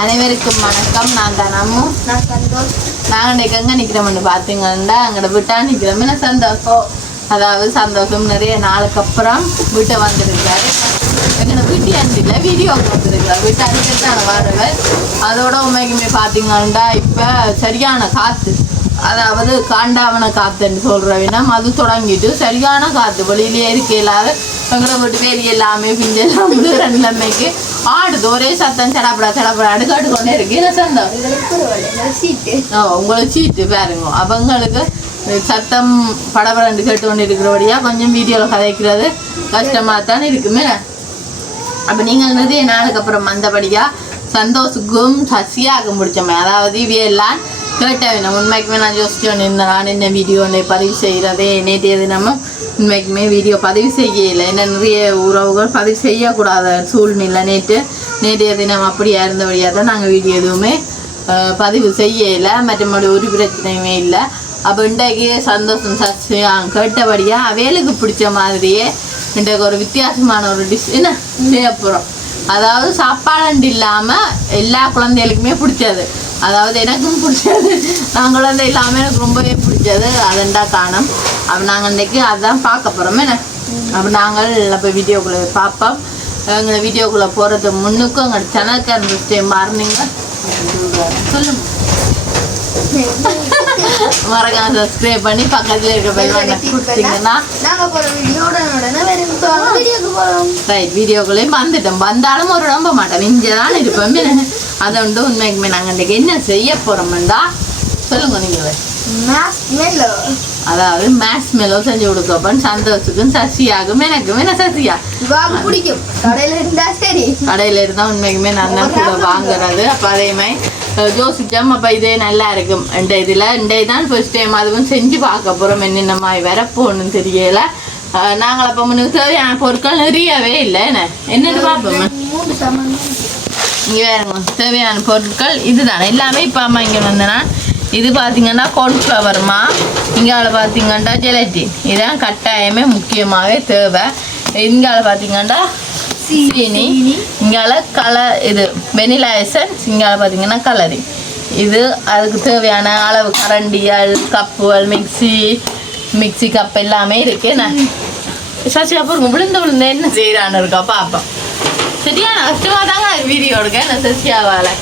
அனைவருக்கும் வணக்கம். நான் தான் அம்மு. நான் சந்தோஷ். நாங்கள் இன்றைக்கு எங்கே நிற்கிறோம்னு பார்த்தீங்கன்னா எங்களோட வீட்டா நிற்கிறோம். என்ன சந்தோஷம், அதாவது சந்தோஷம் நிறைய நாளுக்கு அப்புறம் வீட்டை வந்திருக்காரு. எங்களோட வீட்டில் வீடியோ வந்துருக்கிறார். வீட்டை அனுப்பிட்டாங்க வரவர். அதோட உண்மைக்குமே பார்த்தீங்கன்னா இப்போ சரியான காற்று, அதாவது காண்டாவன காத்துன்னு சொல்கிறவினா அது தொடங்கிட்டு சரியான காற்று வெளியிலேயே இருக்க இல்லாத எங்களை விட்டு வேலி எல்லாமே பிஞ்செல்லாம் நிலைமைக்கு ஆடுது. ஒரே சத்தம் சடப்படா அடுக்காட்டு கொண்டே இருக்கு. என்ன சந்தம் உங்களுக்கு சீட்டு பாருங்க. அவங்களுக்கு சத்தம் படபடண்டு கேட்டு கொண்டு இருக்கிறபடியா கொஞ்சம் வீடியோவில் கதைக்கிறது கஷ்டமாக தான் இருக்குமே. அப்போ நீங்கள் நிறைய நாளுக்கு அப்புறம் வந்தபடியாக சந்தோஷுக்கும் சசியாகும் பிடிச்சமே, அதாவது இவையெல்லாம் கேட்டேன். உண்மைக்குமே நான் யோசிச்சு இருந்தேன், நான் என்ன வீடியோ பதிவு செய்கிறதே நேற்றைய தினமும் உண்மைக்குமே வீடியோ பதிவு செய்யலை. என்ன நிறைய உறவுகள் பதிவு செய்யக்கூடாத சூழ்நிலை நேற்றைய தினம் அப்படியா இருந்தபடியாக தான் நாங்கள் வீடியோ எதுவுமே பதிவு செய்யலை. மற்றபடி ஒரு பிரச்சனையுமே இல்லை. அப்போ இன்றைக்கு சந்தோஷம் சசியாக கேட்டபடியாக அவைகளுக்கு பிடிச்ச மாதிரியே இன்றைக்கு ஒரு வித்தியாசமான ஒரு டிஷ் என்ன செய்ய போகிறோம். அதாவது சாப்பாடு இல்லாமல் எல்லா குழந்தைகளுக்குமே பிடிச்சது, அதாவது எனக்கும் பிடிச்சது, நான் குழந்தை இல்லாமல் எனக்கு ரொம்பவே பிடிச்சது அதண்டா காணும். அப்போ நாங்கள் இன்றைக்கி அதான் பார்க்க போகிறோம். என்ன அப்போ நாங்கள் இப்போ வீடியோக்குள்ளே பார்ப்போம். எங்களை வீடியோக்குள்ளே போகிறது முன்னுக்கும் எங்களோட சேனலுக்கு அந்த டைம் மாறினீங்க சொல்லுங்க, மறக்காம சப்ஸ்கிரைப் பண்ணி பக்கத்தில் இருக்க பெல் பட்டனை கொடுத்தீங்கன்னா ரைட் வீடியோக்குள்ளேயும் வந்துட்டோம். வந்தாலும் ஒரு நம்ப மாட்டோம், இங்கே தான் இருப்போம். அதை வந்து உண்மைக்குமே நாங்கள் இன்றைக்கு என்ன செய்ய போகிறோம்டா சொல்லுங்க நீங்களே. அதாவது மேக்ஸ் மெலோ செஞ்சு கொடுக்கப்போன்னு சந்தோஷத்துக்கும் சசியாகும் எனக்கும். என்ன சசியா பிடிக்கும், கடையில் இருந்தால் உண்மைக்குமே நான் தான் கூட வாங்குறது. அப்போ அதே மாதிரி யோசிச்சோம். அப்போ இதே நல்லா இருக்கும். இன்றைய தான் ஃபர்ஸ்ட் டைம் அதுவும் செஞ்சு பார்க்க போகிறோம். என்னென்ன மாதிரி வரப்போன்னு தெரியல. நாங்கள் அப்போ முன்னுக்கு தேவையான பொருட்கள் நிறையவே இல்லை. என்னென்னு பார்ப்போம். இங்கே வேறுங்க தேவையான பொருட்கள் இதுதானே எல்லாமே. இப்போ அம்மா இங்கே வந்தேன்னா இது பார்த்தீங்கன்னா கார்ன்ஃப்ளவர்மா, இங்கால பார்த்தீங்கன்னா ஜெலட்டின், இதான் கட்டாயமே முக்கியமாகவே தேவை. இங்கால பார்த்தீங்கன்னா சீனி, இங்கால கலர் இது வெனிலா எசன்ஸ், இங்கால பார்த்தீங்கன்னா கலரிங். இது அதுக்கு தேவையான அளவு கரண்டிகள், கப்புகள், மிக்சி கப் எல்லாமே இருக்கு. நான் சசி அப்புறம் விழுந்து என்ன செய்யறான்னு இருக்கா பார்ப்போம். சரியான கஷ்டமாக தாங்க வீடியோ எடுக்க என்ன சசியாவால்.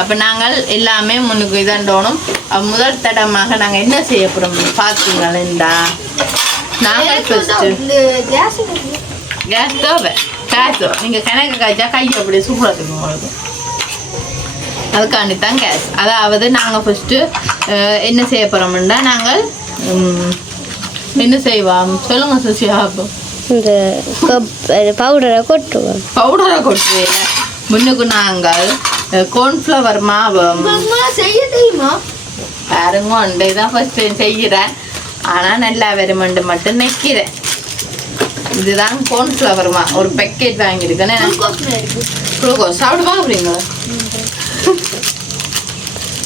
அப்போ நாங்கள் எல்லாமே முன்னுக்கு இதண்டோணும். முதல் தடமாக நாங்கள் என்ன செய்ய போகிறோம் பார்த்தீங்களா. நாங்கள் ஃபஸ்ட்டு கேஸ் தேவை. கேஸோ நீங்கள் கணக்கு காய்ச்சா கையை அப்படி சூப்பராக உங்களுக்கு, அதுக்காண்டி தான் கேஸ். அதாவது நாங்கள் ஃபஸ்ட்டு என்ன செய்ய போகிறோம்னா நாங்கள் என்ன செய்வோம் சொல்லுங்கள் சுசியா. அப்போ இந்த பவுடரை கொட்டுவோம். பவுடரை கொட்டுவேன். முன்னுக்கு நாங்கள் கார்ன்ஃப்ளவர் மாவு செய்ய தெரியுமா பாருங்க. ஒன்றை தான் ஃபர்ஸ்ட் டைம் செய்கிறேன், ஆனால் நல்லா வருமெண்டு மட்டும் நிற்கிறேன். இதுதான் கார்ன்ஃப்ளவர் மா ஒரு பேக்கெட் வாங்கியிருக்கேன். குளுக்கோஸ் சாப்பிட்டு பார்க்குறீங்களா?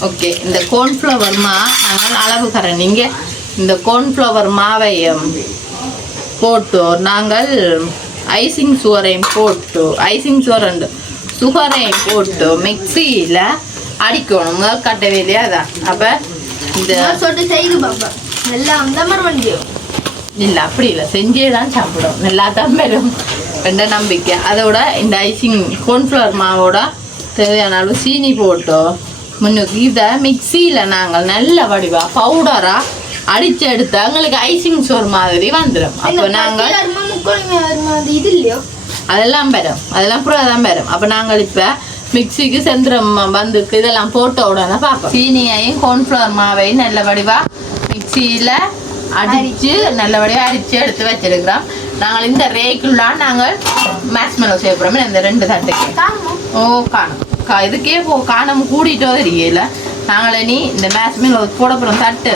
ஓகே, இந்த கார்ன்ஃப்ளவர் மா நாங்கள் அளவு கரேன். நீங்கள் இந்த கார்ன்ஃப்ளவர் மாவையும் போட்டு நாங்கள் ஐசிங் சுகரையும் போட்டு சுகரையும் போட்டு மிக்சியில் அடிக்கணும். முதல் கட்டவே இல்லையா அதான். அப்போ இந்த சொட்டு செய்து பார்ப்பேன் எல்லாம் இல்லை அப்படி இல்லை, செஞ்சே தான் சாப்பிடும், நல்லா தான் வரும் ரெண்ட நம்பிக்கை. அதோட இந்த ஐசிங் கார்ன்ஃப்ளவர் மாவோட தேவையான அளவு சீனி போட்டு முன்னுக்கு இதை மிக்சியில் நாங்கள் நல்ல வடிவாக பவுடராக அடிச்சு எடுத்து எங்களுக்கு ஐசிங் சோறு மாதிரி வந்துடும். அப்போ நாங்கள் இது இல்லையோ அதெல்லாம் வரும், அதெல்லாம் கூட தான் வரும். அப்போ நாங்கள் இப்போ மிக்சிக்கு செந்திரம் வந்துருக்கு இதெல்லாம் போட்ட உடனே பார்ப்போம். சீனியையும் கார்ன்ஃப்ளவர் மாவையும் நல்ல வடிவாக மிக்சியில் அடித்து நல்ல வடிவாக அடித்து எடுத்து வச்சிருக்கிறோம். நாங்கள் இந்த ரேக்குள்ளான் நாங்கள் மேக்ஸ் மெலோ செய்ய போகிறோம். இந்த 2 தட்டுக்கு காணும் இதுக்கே காணாமல் கூட்டிகிட்டோ தெரியல. நாங்கள் இனி இந்த மேக்ஸ் மெலோ போட போகிறோம் தட்டு.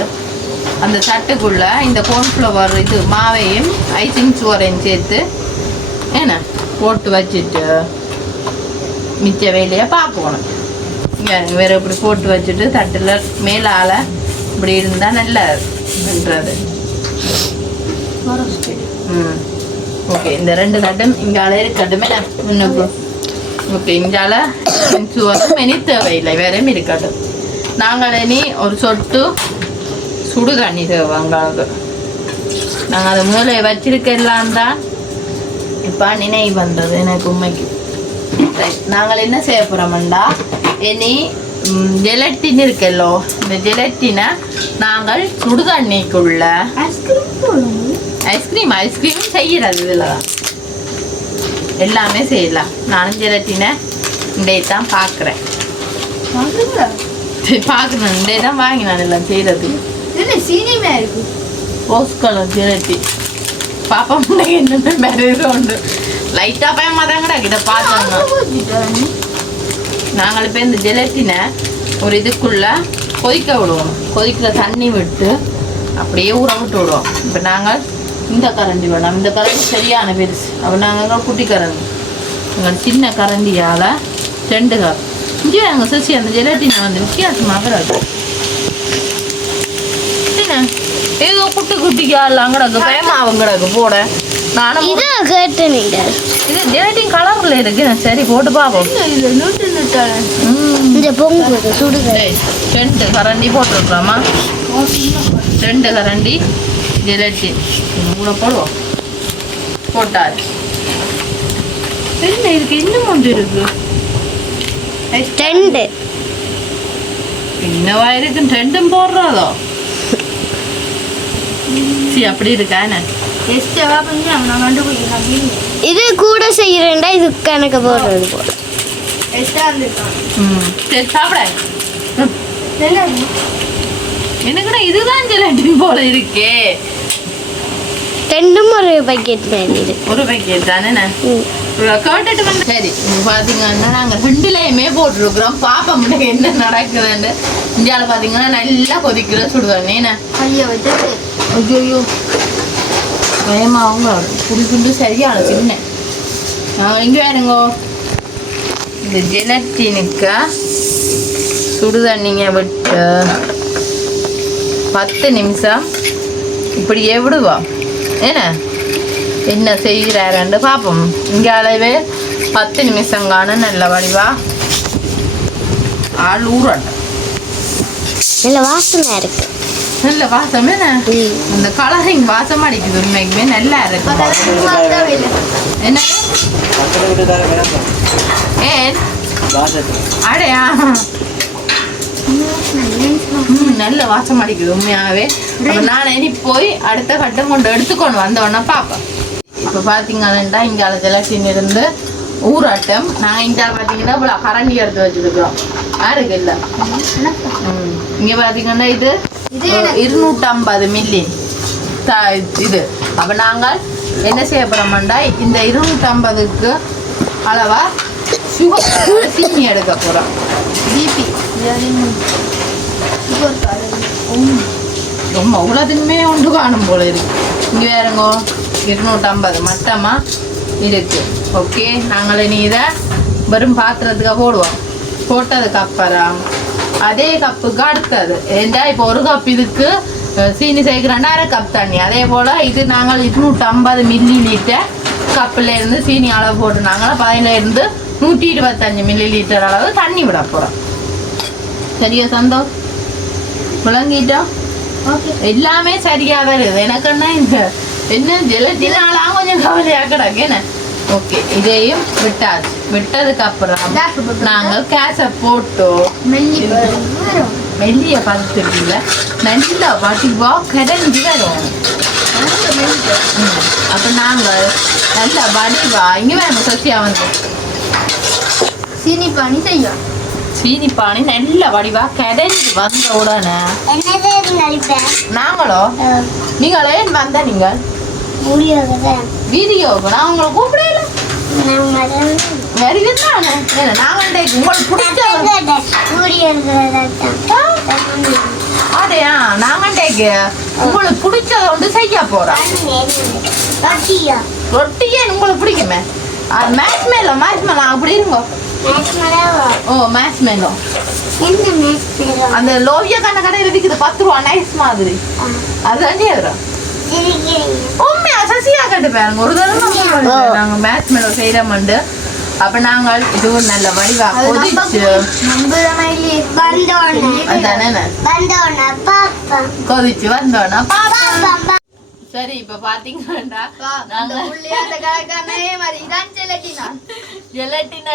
அந்த தட்டுக்குள்ளே இந்த கார்ன்ஃப்ளவர் இது மாவையும் ஐசிங் சுகரையும் சேர்த்து என்ன போட்டு வச்சுட்டு மிச்ச வேலையை பார்க்கணும். வேறு இப்படி போட்டு வச்சுட்டு தட்டில் மேலால் இப்படி இருந்தால் நல்லது. ஓகே, இந்த 2 தட்டும் இங்கே இருக்கட்டுமே. இன்னும் ஓகே இங்கால வந்து மெனி தேவையில்லை வேறையும் இருக்கட்டும். நாங்கள் இனி ஒரு சொட்டு சுடு தண்ணி தேவை எங்களுக்கு. நாங்கள் அதை முதல்ல வச்சிருக்கலாம் தான் இப்போ நினைவு வந்தது எனக்கு உண்மைக்கு. நாங்கள் என்ன செய்ய போகிறோம்டா இனி ஜெலட்டின் இருக்கல்லோ இந்த ஜெலட்டினை நாங்கள் சுடு தண்ணிக்குள்ள ஐஸ்கிரீம் செய்கிறது இதில் தான் எல்லாமே செய்யலாம். நானும் ஜெலட்டினை இன்றைய தான் பார்க்குறேன். பார்க்கணும் இன்றைய தான் வாங்கி நான் எல்லாம் செய்கிறது. ரோஸ் கலர் ஜெலட்டி பாப்பா முன்னாடி என்னென்ன மேரேஜ் உண்டு லைட்டாக பயமாக தான் கிட்ட பார்த்தாங்க. நாங்கள் இப்போ இந்த ஜெலட்டினை ஒரு இதுக்குள்ளே கொதிக்க விடுவோம். கொதிக்கிற தண்ணி விட்டு அப்படியே ஊற விட்டு விடுவோம். இப்போ நாங்கள் இந்த கரண்டி வேணும். இந்த கரண்டி சரியான பெருசு. அப்போ நாங்கள் குட்டி கரண்டி எங்கள் சின்ன கரண்டியால் 2 கப் இங்கே நாங்கள் சசி அந்த ஜெலட்டினை வந்து வித்தியாசமாக இருக்கும். ஏதோ குட்டி குட்டிக்காலாம் கிடக்கு பயமாவும் கிடக்கு போட. நானும் இது ஜெலட்டின் கலர்ல இருக்கு. சரி போட்டு பார்ப்போம். 2 கரண்டி போட்டுருக்கலாமா? 2 கரண்டி ஜெலட்டின் கூட போடுவோம். போட்டாரு என்ன இருக்கு இன்னும் ஒன்று இருக்கு. 2 என்னவா இருக்கு 2ம் போடுறதோ அப்படி இருக்கா? இது கூட செய்யறேன்டா இது கணக்கு போடுறது போல. சரி சாப்பிட எனக்கு இதுதான் ஜெலட்டின் போல இருக்கே. 2ம் ஒரு பாக்கெட் மேலே ஒரு பாக்கெட் தானே கேட்டுட்டு வந்து. சரி பார்த்தீங்கன்னா நாங்கள் 2லையுமே போட்டிருக்கிறோம். பாப்பா முன்னாடி என்ன நடக்குதுன்னு. இந்தியாவில் பார்த்தீங்கன்னா நல்லா கொதிக்கிற சுடுதண்ணி. ஐயோ ஐயோ பயமாவும் குடிக்குண்டு சரியான சின்ன. இங்கே வேணுங்கோ இந்த ஜெலட்டினுக்கு சுடுதண்ணிங்க விட்டு 10 நிமிஷம் இப்படியே விடுவோம். என்ன செய்கிறாருன்னு பார்ப்போம். இங்கே அளவே 10 நிமிஷம் காண நல்ல வடிவா ஆள் ஊறட்டும். நல்ல வாசனை இருக்கு. நல்ல வாசம் அந்த கலரிங் வாசம் அடிக்குது. உண்மைக்குமே நல்லா இருக்கு. என்ன ஏன் அடையா நல்ல வாசம் அடிக்குது உண்மையாவே. நான் இனி போய் அடுத்த கட்டம் கொண்டு எடுத்துக்கொண்டு வந்தோன்னா பார்ப்பேன். இப்போ பார்த்தீங்கன்னா இங்கே ஜெலட்டின் இருந்து ஊராட்டம். நாங்கள் இங்கே பார்த்தீங்கன்னா இவ்வளோ கரண்டி எடுத்து வச்சுருக்கிறோம். யாருக்கு இல்லை. இங்கே பார்த்தீங்கன்னா இது 250 மில்லி இது. அப்போ நாங்கள் என்ன செய்ய போகிறோம்டா இந்த 250க்கு அளவா சுகர் சீனி எடுக்க போகிறோம். பிபி ரொம்ப அவ்வளோதுமே ஒன்று காணும் போல இருக்கு. இங்கே வேறுங்கோ 250 மட்டமாக இருக்கு. ஓகே நாங்கள் இனி இதை வெறும் பாத்திரத்துக்காக போடுவோம். போட்டதுக்கு அப்புறம் அதே கப்புக்கு அடுத்தது ஏண்டா இப்போ 1 கப் இதுக்கு சீனி சேர்க்குறோன்னா 1/2 கப் தண்ணி. அதே போல் இது நாங்கள் 250 மில்லி லிட்டர் கப்பில் இருந்து சீனி அளவு போட்டு நாங்கள் 10லேருந்து 125 மில்லி லிட்டர் அளவு தண்ணி விட போகிறோம். சரியா சந்தோஷ்? விளங்கிட்டோம். எல்லாமே சரியாக தான் இருக்குது. எனக்குன்னா இந்த என்ன ஜெலட்டினாலாம் கொஞ்சம் கவலையாக கிடக்கு. என்ன ஓகே இதையும் விட்டாச்சு. விட்டதுக்கு அப்புறம் நாங்கள் கேஸை போட்டோ மெல்லிய பார்த்துருக்கீங்கள நல்லா வடிவா கடைஞ்சி வரும். அப்போ நாங்கள் நல்லா வடிவா இங்கே வேணும் சசியா வந்து சீனி பானி செய்யும். சீனி பானி நல்ல வடிவா கடைஞ்சி வந்த உடனே நாங்களோ நீங்களே வந்த நீங்கள் வீடியோவுக்கு நான் உங்களை கூப்பிடல வருவீங்கதானே. நாங்கள் உங்களுக்கு பிடிச்ச அதையா நாங்கள் உங்களுக்கு பிடிச்சத வந்து செய்ய போறோம். ரொட்டியே உங்களுக்கு பிடிக்குமே. மேட்ச் மேலோ அப்படி இருங்கோ. ஓ மேட்ச் மேலோ அந்த லோவியா கண்ண கடையில் விற்குது 10 ரூபா நைஸ் மாதிரி. அது அஞ்சே வரும். உண்மையா சசியா கட்டு பாருங்க ஒரு தடவை நாங்கள் மேட்ச் மேலோ செய்கிறோம்ண்டு அப்ப நாங்கள் இது நல்ல வடிவா கொதிச்சு கொதிச்சு வந்தோன்னா சரி இப்ப பாத்தீங்கன்னா ஜெலட்டின்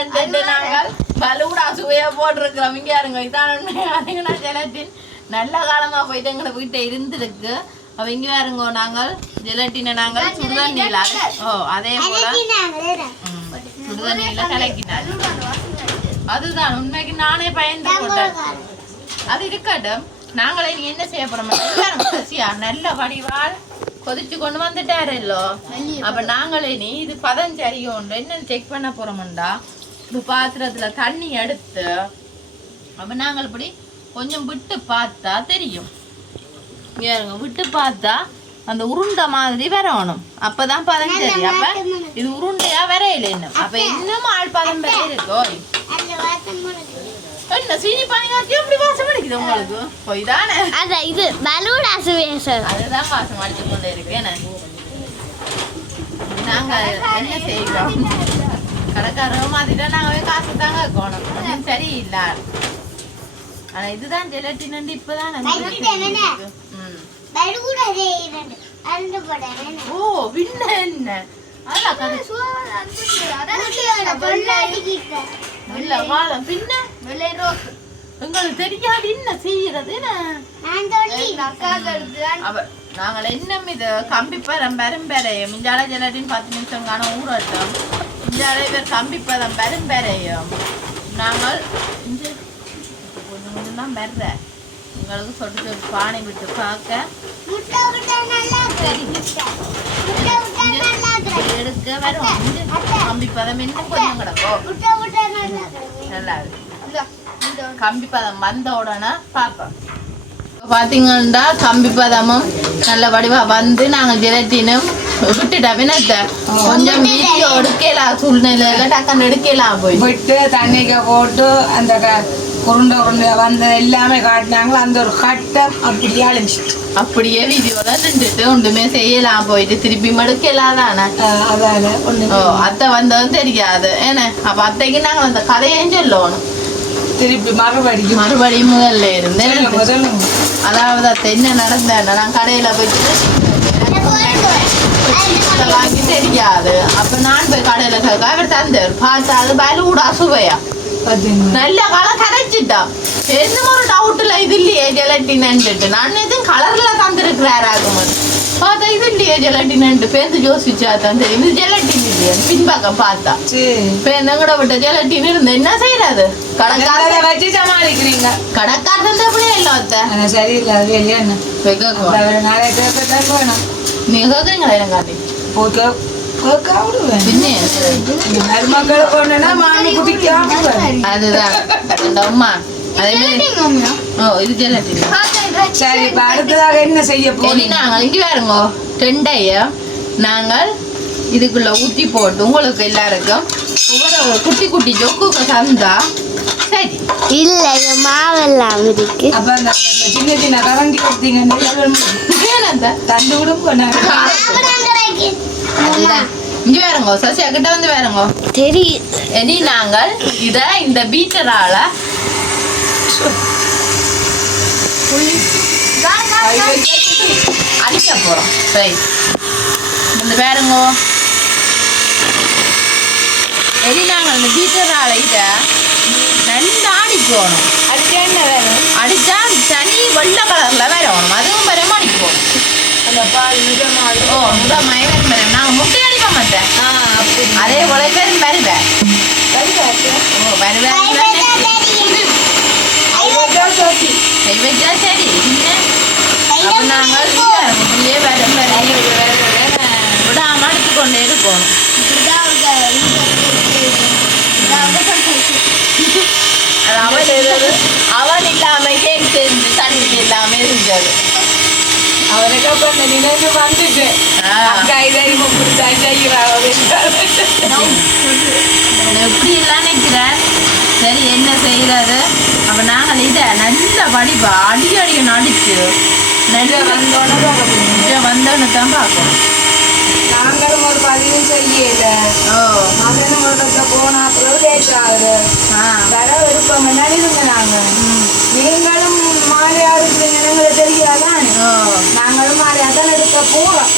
நாங்கள் பலூடா சுவையா போட்டிருக்கிறோம் இங்க இருங்க இதான ஜெலட்டின் நல்ல காலமா போயிட்டு எங்களை வீட்டை இருந்திருக்கு அவ இங்க பாருங்க நாங்கள் ஜெலட்டினை நாங்கள் சுடுதண்ணியில அதே போல சுடுதண்ணியில கலக்கினார் அதுதான் உண்மைக்கு நானே பயந்து போட்டேன் அது இருக்கட்டும் நாங்களே என்ன செய்ய போறோம் நல்ல வடிவால் கொதிச்சு கொண்டு வந்துட்டாரு இல்லோ அப்ப நாங்களே நீ இது பதம் சரியும் என்னன்னு செக் பண்ண போறோம்டா ஒரு பாத்திரத்துல தண்ணி எடுத்து அப்ப நாங்கள் இப்படி கொஞ்சம் விட்டு பார்த்தா தெரியும் விட்டு பார்த்தா அந்த உருண்டை மாதிரி வரணும் அப்பதான் பதம் சரி அப்ப இது உருண்டையா வரையில என்ன அப்ப இன்னும் ஆள் பதம் வரைய இருக்கோ என்ன சீனி பானி காய்ச்சி எப்படி வாசம் அடிக்குது உங்களுக்கு போய் தானே அதான் இது பலூடா சுவேசம் அதுதான் வாசம் அடிச்சு கொண்டே இருக்கு என்ன நாங்க என்ன செய்யறோம் கடைக்காரங்க மாதிரிட்டா நாங்க காசு தாங்க இருக்கணும் சரியில்லை ஆனா இதுதான் ஜெலட்டின் இப்பதான் ஓ பின்ன என்ன உங்களுக்கு தெரியாது என்ன செய்யறது நாங்கள் என்ன இது கம்பிப்பதம் பெரும்பெறையும் இஞ்சால ஜெலட்டின் 10 நிமிஷம் காண ஊறட்டும் இஞ்சால பேர் கம்பிப்பதம் பெரும்பெறையும் நாங்கள் கொஞ்சம் கொஞ்சம் தான் பெற உங்களுக்கு சொட்டு பானை விட்டு பார்க்க எடுக்க வரும் கம்பிப்பதம் இன்னும் கொஞ்சம் கிடக்கும் நல்லா கம்பிப்பதம் வந்த உடனே பார்ப்போம் பாத்தீங்கன்னா கம்பிப்பதமும் நல்ல வடிவா வந்து நாங்க ஜெலட்டினும் விட்டுட்டா வினத்த கொஞ்சம் வீடியோ எடுக்கலாம் சூழ்நிலையில டக்குன்னு எடுக்கலாம் போயிட்டு தண்ணிக்க போட்டு அந்த உருண்டை உருண்டை வந்தது எல்லாமே காட்டினாங்களோ அந்த ஒரு கட்டம் அப்படியே அழிஞ்சிட்டு அப்படியே வீடியோல நின்றுட்டு ஒன்றுமே செய்யலாம் போயிட்டு திருப்பி மடுக்கலாம் தானே அதான அத்தை வந்ததும் தெரியாது ஏன்னா அப்ப அத்தைக்கு நாங்க அந்த கதையும் சொல்லணும் திருப்பி மறுபடியும் முதல்ல இருந்தேன் அதாவது அத்தை என்ன நடந்தேன் நான் கடையில போயிட்டு வாங்கி தெரியாது அப்ப நான் போய் கடையில கேட்க அவர் தந்தார் பார்த்தா அது பலூடா சுவையா நல்ல காலம் கரைச்சிட்டா எந்த ஒரு டவுட்ல இது இல்லையே ஜெலட்டின் நான் எதுவும் கலர்ல தந்திருக்கிறாராகும் பார்த்தா இது இல்லையே ஜெலட்டின் பேருந்து யோசிச்சா தான் தெரியும் இது ஜெலட்டின் இல்லையா பின்பக்கம் பார்த்தா பேருந்தங்கட விட்ட ஜெலட்டின் இருந்து என்ன செய்யறது கடைக்காரரை வச்சு சமாளிக்கிறீங்க கடைக்காரன் அப்படியே இல்லை அத்தை சரியில்லை அது வெளியே நிறைய கேட்கத்தான் வேணும் நீங்க கேட்குறீங்களா எனக்கு போட்டு அதுதான் அம்மா அதே சரி இப்ப அடுத்ததாக என்ன செய்ய போறோம் நாங்கள் இங்க பாருங்க ரெண்டைய நாங்கள் இதுக்குள்ள ஊத்தி போட்டு உங்களுக்கு எல்லாருக்கும் ஒவ்வொரு குட்டி குட்டி ஜொக்குக்கு தந்தா சரி இல்ல மாவெல்லாம் இருக்கு அப்ப அந்த சின்ன சின்ன கரண்டி கொடுத்தீங்கன்னா தந்து விடும் இங்க வேறங்க சசி கிட்ட வந்து வேறங்க தெரியும் இனி நாங்கள் இத இந்த பீட்டரால அடிக்க போறோம் சரி இந்த வேறங்க இனி நாங்கள் இந்த பீட்டரால இத நல்லா அடிக்கணும் அடிச்சா என்ன வேணும் அடிச்சா தனி வெள்ளை கலர்ல வரணும் அதுவும் வரமா அடிப்போம் நாங்க முட்டை அடிக்க மாட்டேன் அதே போல பேர் வருவேன் சரி அப்ப நாங்கள் இப்படியே விடாம அடிச்சு கொண்டே இருக்கணும் அவன் இல்லாம கேக் செஞ்சு தண்ணி இல்லாம இருந்தது அவருக்கு அப்ப நினைவு வந்துட்டு எப்படி எல்லாம் நினைக்கிறேன் சரி என்ன செய்யறது அப்ப நாங்கள் இதை நல்ல படிப்பா அடிக்க நடிச்சு நல்ல வந்தோன்னு தான் பார்க்கணும் நாங்களும் ஒரு பதிவும் செய்யல மகனும் ஒரு போனா கேட்காது வர விருப்பம் இருங்க நாங்க நீங்களும் மாலையா இருக்கிறீங்க தெரியாதான் நாங்களும் மாலையா தான் எடுக்க போறோம்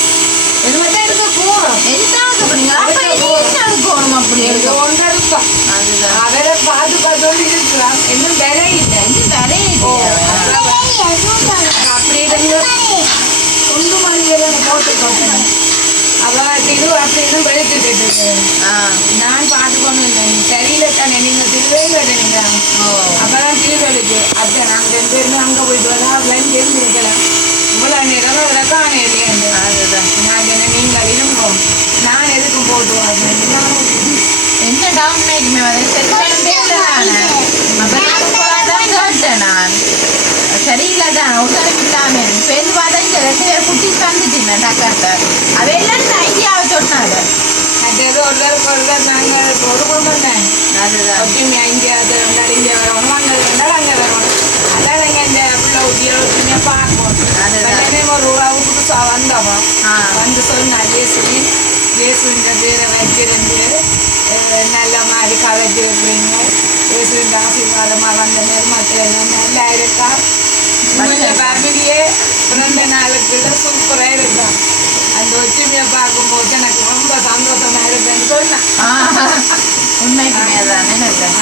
என்னதான் எடுக்க போறோம் போகணும் அப்படி ஒன்றா இருக்கும் அவரை பார்த்து இருக்கலாம் இன்னும் விலை இல்லை அப்படி இருந்து ஒன்று மணி போட்டு இது அப்படின்னு வெளிக்கிட்டு நான் பார்த்து கொண்டு இருந்தேன் சரியில்லை தானே நீங்கள் திருவேங்க நீங்க அப்பதான் திருவள்ளுக்கு அப்போ நாங்கள் 2 பேருமே அங்கே போயிட்டு வரலாம் அப்படின்னு இருக்கலாம் இவ்வளோ நேரம் அதற்கான இல்லைன்னு நான் என்ன நீங்கள் இருப்போம் நான் எதுக்கும் போட்டு வரேன் என்ன டவுன் நான் சரியில்லைதான் ஒருத்தரவில்லாம பேருந்து பார்த்தா இங்க 2 பேர் குட்டி வந்துட்டீங்க டக்காட்ட அவ எல்லாரும் ஐடியாவை சொன்னாங்க அது ஒருத்தர் நாங்கள் ஒரு குடும்பம் தான் அதுதான் ஒற்றுமையா இங்கே அது இருந்தாலும் இங்கே வரணும் அங்கே இருந்தாலும் அங்கே வரணும் அதான் நாங்கள் இந்த பிள்ளை ஊட்டியை ஒற்றுமையா பார்ப்போம் ஒரு புதுசா வந்தோம் வந்து சொன்னா இயேசுன்ற பேரை வைக்கிறது நல்ல மாதிரி கதைச்சு வைக்கிறீங்க இயேசுன்ற ஆசீர்வாதமாக வந்த நிர்மத்தில் நல்லா இருக்கா ஃபேமிலியே பிறந்த நாளுக்குள்ள சூப்பராக இருக்கா அந்த ஒற்றுமையை பார்க்கும்போது எனக்கு ரொம்ப சந்தோஷமா இருக்குன்னு சொன்னேன் உண்மைக்குமே தானே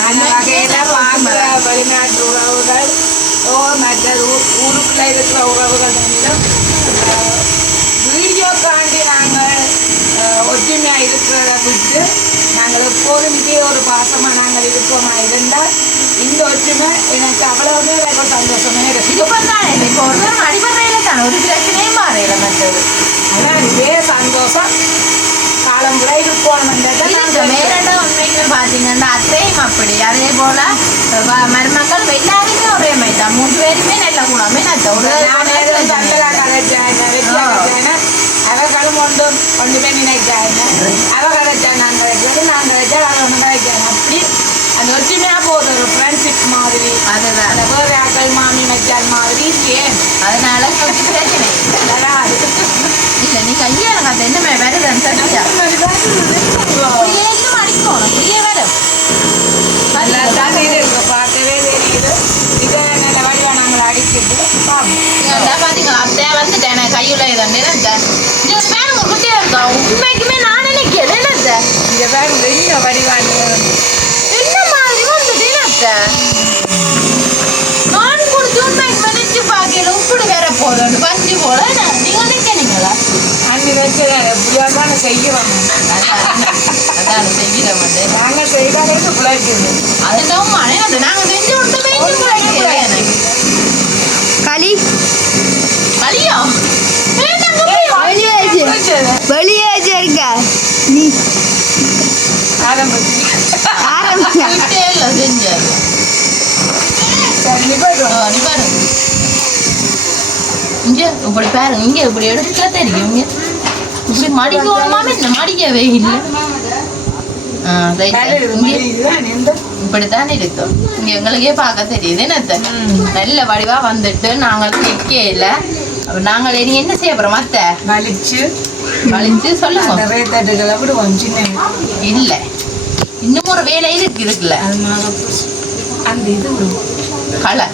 அந்த வகையில பார்க்குற வெளிநாட்டு உறவுகள் மற்ற ஊருக்குள்ள இருக்கிற உறவுகள் வீடியோ காண்டி நாங்கள் ஒற்றுமையா இருக்கிறத விட்டு நாங்கள் எப்போதும் இதே ஒரு பாசமா நாங்கள் இருப்போமா இருந்தால் இந்த ஒற்றுமை எனக்கு அவ்வளவுமே ரொம்ப சந்தோஷமே இருக்கு இது பண்ணாலே இப்போ ஒரு அடிப்படையில தான் ஒரு பிரச்சனையும் மாறையில மற்றது அதான் இதே சந்தோஷம் காலம் கூட இருப்போம் வேறண்டா உண்மைக்கு பாத்தீங்கன்னா அத்தையும் அப்படி அதே போல மருமக்கள் எல்லாருமே ஒரே மாதிரி தான் 3 பேருமே நல்ல குணமே அவர்களும் ஒன்றுமே நினைக்காங்க அவ கதைச்சா நான் கதைச்சது நான் கதைச்சா அவள் ஒன்று கதைச்சாங்க அப்படி அந்த ஒற்றுமையா போகுது ஒரு ஃப்ரெண்ட்ஷிப் மாதிரி அதுதான் அந்த வேறு ஆக்கள் மாமி மச்சால் மாதிரி ஏன் அதனால பிரச்சனை வராது இல்லை நீ கையாளுங்க அது என்னமே வருதுன்னு சரியா அப்படியே இன்னும் அடிக்கணும் அப்படியே வரும் நல்லா தான் இருக்கு பார்க்கவே தெரியுது இதை நல்ல வடிவா நாங்கள் அடிச்சுட்டு பார்ப்போம் பாத்தீங்களா அப்படியே வந்துட்டேன் கையுள்ள இதான் பேருங்க குட்டியா இருக்கா உண்மைக்குமே நான் நினைக்கிறேன் இந்த பேருங்க என்ன வடிவாங்க என்ன மாதிரி வந்துட்டு நான் குடிச்சு உண்மைக்கு நினைச்சு பார்க்கல இப்படி வேற போதும் பஞ்சு போல நீங்க நினைக்கிறீங்களா அன்னி வச்சு எப்படியாவது செய்யணும் அதான் செய்கிற வந்து நாங்கள் செய்தாலே பிள்ளைக்குது அது நோமானே அது நாங்க செஞ்சு விட்டோமே எனக்கு களி வலியோ வெளியே இருக்க நீ ஆரம்பிச்சு இல்ல செஞ்சது சரி நீ போயிடுவோம் நீ பாருங்க இங்க இப்படி பாருங்க இங்க இப்படி எடுத்துக்கல தெரியும் இங்க இப்படி மடிக்கணுமாமே என்ன மடிக்கவே இல்லை இப்படித்தான் இருக்கும் இங்க எங்களுக்கே பார்க்க தெரியுது என்னத்த நல்ல வடிவா வந்துட்டு நாங்கள் நிற்கே இல்லை நாங்கள் இனி என்ன செய்ய போறோம் மத்த வலிச்சு சொல்லுங்க இல்லை இன்னும் ஒரு வேலை இருக்குல்ல அந்த இது கலர்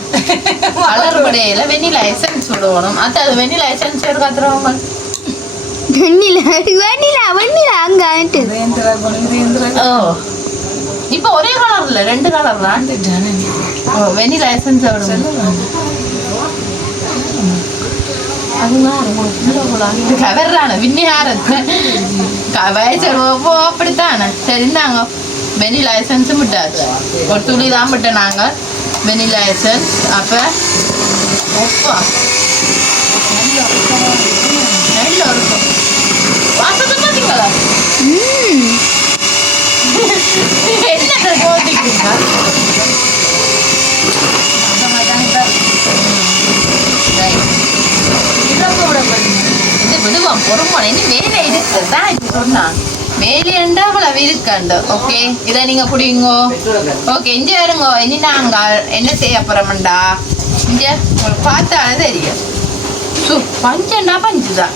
படையில வெண்ணிலா எசன்ஸ் விடுவோம் அது வெண்ணிலா எசன்ஸ் கத்துறவங்க ஓ இப்போ ஒரே கலர் இல்ல 2 கலர் தான் வெண்ணிலா எசன்ஸ் விடுவோம் அப்படித்தானே சரிந்தாங்க வெனிலா எசன்ஸ் விட்டாச்சு ஒரு துளி தான் விட்டோம் நாங்கள் வெனிலா எசன்ஸ் அப்போ உப்பா நல்லா இருக்கும் வாசத்தை பார்த்தீங்களா என்ன போட்டிக்கிறீங்க இது விடுவோம் பொறுமோட இன்னும் வேலை இருக்கு தான் இப்போ சொன்னான் வேலையண்டா அவ்வளவு இருக்கண்டு ஓகே இதை நீங்க பிடிங்கோ ஓகே இங்கே வருங்கோ இனி நாங்க என்ன செய்ய போறோம்டா இங்கே உங்களுக்கு பார்த்தாலே தெரியும் பஞ்சண்டா பஞ்சுதான்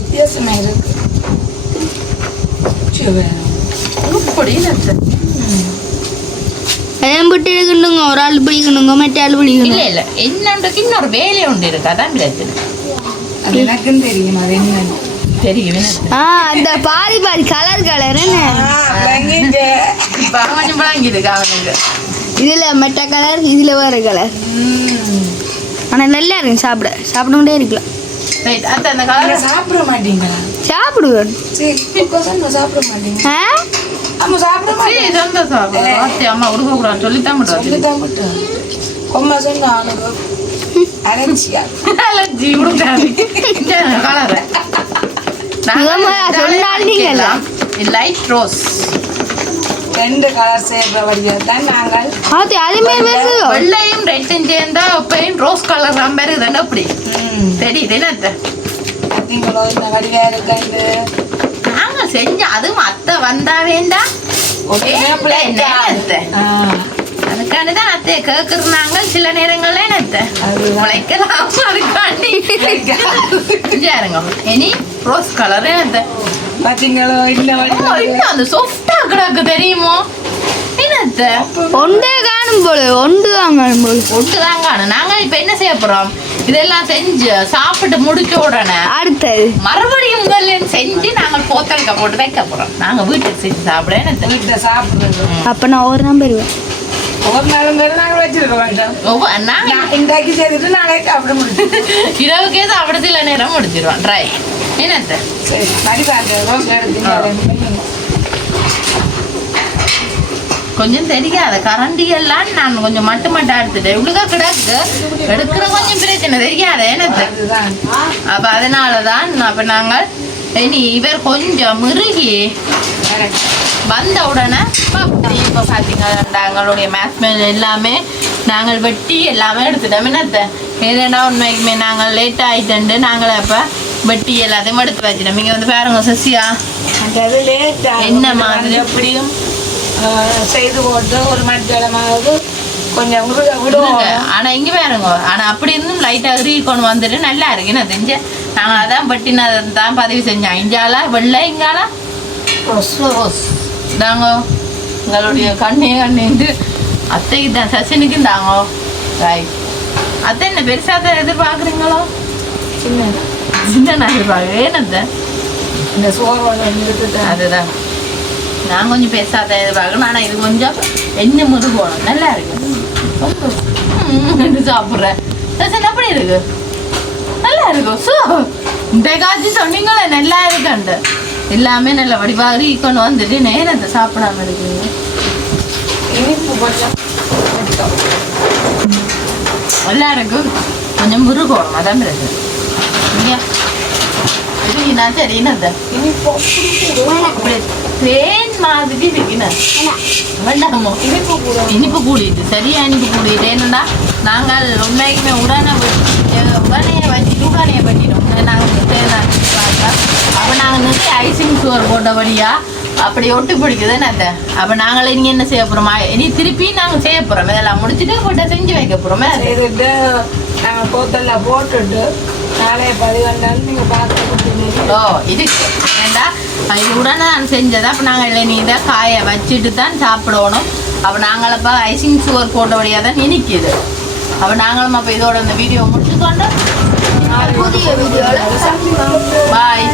வித்தியாசமா இருக்கு இப்படி என்னத்த புட்டு எடுக்கணுங்க ஒரு ஆள் பிடிக்கணுங்க மற்ற ஆள் பிடிக்கணும் இல்ல இல்ல என்னன்றது இன்னொரு வேலை உண்டு இருக்கு அதான் பிரச்சனை அது எனக்கும் தெரியும் அது என்னன்னு தெரியும் அந்த பாதி கலர் கலர் என்ன இப்ப கொஞ்சம் பழங்கிருக்கு அவனுக்கு இதுல மெட்ட கலர் இதுல வேற கலர் ஆனா நல்லா இருக்கு சாப்பிடவே இருக்கலாம் ரைட் அத்த அந்த கலர் சாப்பிட மாட்டீங்களா சாப்பிடுவேன் சாப்பிட மாட்டீங்க அம்மா சாப்பிட மாட்டேன் சொந்த சாப்பிடு அம்மா உடுக்க கூடாது சொல்லித்தான் மட்டும் கொம்மா சொன்ன ஆளுக்கு அலர்ஜியா அலர்ஜி உடுக்காது கலர் லைட் ரோஸ் ரெண்டு கலர் சேர்றபடியா தான் நாங்கள் வெள்ளையும் ரெட்டும் சேர்ந்தா அப்பயும் ரோஸ் கலர் மாதிரி தானே அப்படி தெரியுது என்ன பார்த்தீங்களோ இந்த வடிவா இருக்காண்டு நாங்க செஞ்ச அதுவும் அத்தை வந்தா வேண்டாம் அதுக்காண்டிதான் அத்தை கேக்குறாங்க சில நேரங்கள்ல என்னத்த உழைக்கலாம் அதுக்காண்டி இனி ரோஸ் கலர் என்னத்த பாத்தீங்களோ இன்னும் அந்த சாஃப்டா கிடக்கு தெரியுமோ என்னத்த ஒன்றே காணும் போல ஒன்று தான் காணும் போல ஒட்டு தான் காணும் நாங்க இப்ப என்ன செய்ய போறோம் இதெல்லாம் செஞ்சு சாப்பிட்டு முடிச்ச உடனே அடுத்தது மறுபடியும் முதல்ல செஞ்சு நாங்கள் போத்தலுக்க போட்டு வைக்க போறோம் நாங்க வீட்டுக்கு செஞ்சு சாப்பிட என்னத்த வீட்டுல சாப்பிடுறது அப்ப நான் ஒரு நாள் பெறுவேன் ஒரு நாளும் பேர் நாங்கள் வச்சிருக்க மாட்டோம் நாங்க இன்றைக்கு செய்துட்டு நாளைக்கு சாப்பிட முடியும் இரவுக்கே சாப்பிட சில நேரம் முடிச்சிருவோம் ட்ரை என்னத்த சரி மடிப்பாங்க ரோஸ் எடுத்து கொஞ்சம் தெரியாத கரண்டி எல்லாம் நான் கொஞ்சம் மட்டும் எடுத்துட்டேன் இவ்வளோ கிடக்கு எடுக்கிற கொஞ்சம் பிரச்சனை தெரியாத என்னத்த அப்ப அதனாலதான் அப்ப நாங்கள் இனி இவர் கொஞ்சம் மிருகி வந்த உடனே இப்போ பார்த்தீங்கன்னா எங்களுடைய மேத்மெல் எல்லாமே நாங்கள் வெட்டி எல்லாமே எடுத்துட்டோம் என்னத்த ஏன்னா உண்மைக்குமே நாங்கள் லேட் ஆகிட்டு நாங்களே அப்போ வெட்டி எல்லாத்தையும் எடுத்து வச்சிட்டோம் இங்கே வந்து பாருங்க சசியா என்ன மாதிரி எப்படியும் செய்து போட்டு ஒரு மணிக்கிழமாவது கொஞ்சம் விடுவோம் ஆனா இங்க பாருங்க ஆனா அப்படி இருந்தும் லைட்டா கொண்டு வந்துட்டு நல்லா இருக்கு நான் செஞ்ச நாங்க அதான் பட்டினதை தான் பதிவு செஞ்சோம் இஞ்சாலா வெள்ளை இங்காலா ரோஸ் தாங்க உங்களுடைய கண்ணீண்டு அத்தைக்கு தான் சசினுக்கு தாங்க ரைட் அத்தை என்ன பெருசா தான் எதிர்பார்க்குறீங்களோ சின்ன எதிர்பார்க்க ஏனத்த இந்த சோறு அதுதான் நான் கொஞ்சம் பெருசாக தான் எதிர்பார்க்கணும் ஆனால் இது கொஞ்சம் என்ன முருகணும் நல்லா இருக்கு சாப்பிட்றேன் சரி எப்படி இருக்கு நல்லா இருக்கும் ஸோ இந்த காட்சி சொன்னீங்களே நல்லா இருக்குண்டு எல்லாமே நல்ல வடிவாக கொண்டு வந்துட்டு நேரத்தை சாப்பிடாம இருக்குங்க நல்லா இருக்கும் கொஞ்சம் முருகணும் அதான் இருக்கு இல்லையா சரி என்னது தேன் மாதிரி இருக்குன்னு வேண்டாமோ இனிப்பு கூடிட்டு சரியா இனிப்பு கூடிட்டு என்னன்னா நாங்கள் உண்மைக்குமே உடனே வச்சுட்டு உடனே பண்ணிட்டோம் நாங்கள் தேன் அப்போ நாங்கள் நிறைய ஐசிங் சுகர் போட்டபடியா அப்படி ஒட்டு பிடிக்குது என்னத்த அப்போ நாங்கள் இனி என்ன செய்ய போகிறோமா இனி திருப்பி நாங்கள் செய்ய போகிறோம் இதெல்லாம் முடிச்சுட்டு போட்டு செஞ்சு வைக்க போகிறோமே செய்துட்டு நாங்கள் போத்தெல்லாம் போட்டுட்டு நாளைய பதிவந்தாலும் நீங்கள் பார்த்து ஓ இதுக்கு ஏண்டா இது உடனே நான் செஞ்சதை அப்போ நாங்கள் இல்லை நீ இதை காய வச்சுட்டு தான் சாப்பிடணும் அப்போ நாங்களப்போ ஐசிங் சுகர் போட்ட வழியாக தான் இனிக்குது அப்போ நாங்களும் அப்போ இதோட இந்த வீடியோ முடிச்சுக்கொண்டு புதிய வீடியோவில் பாய்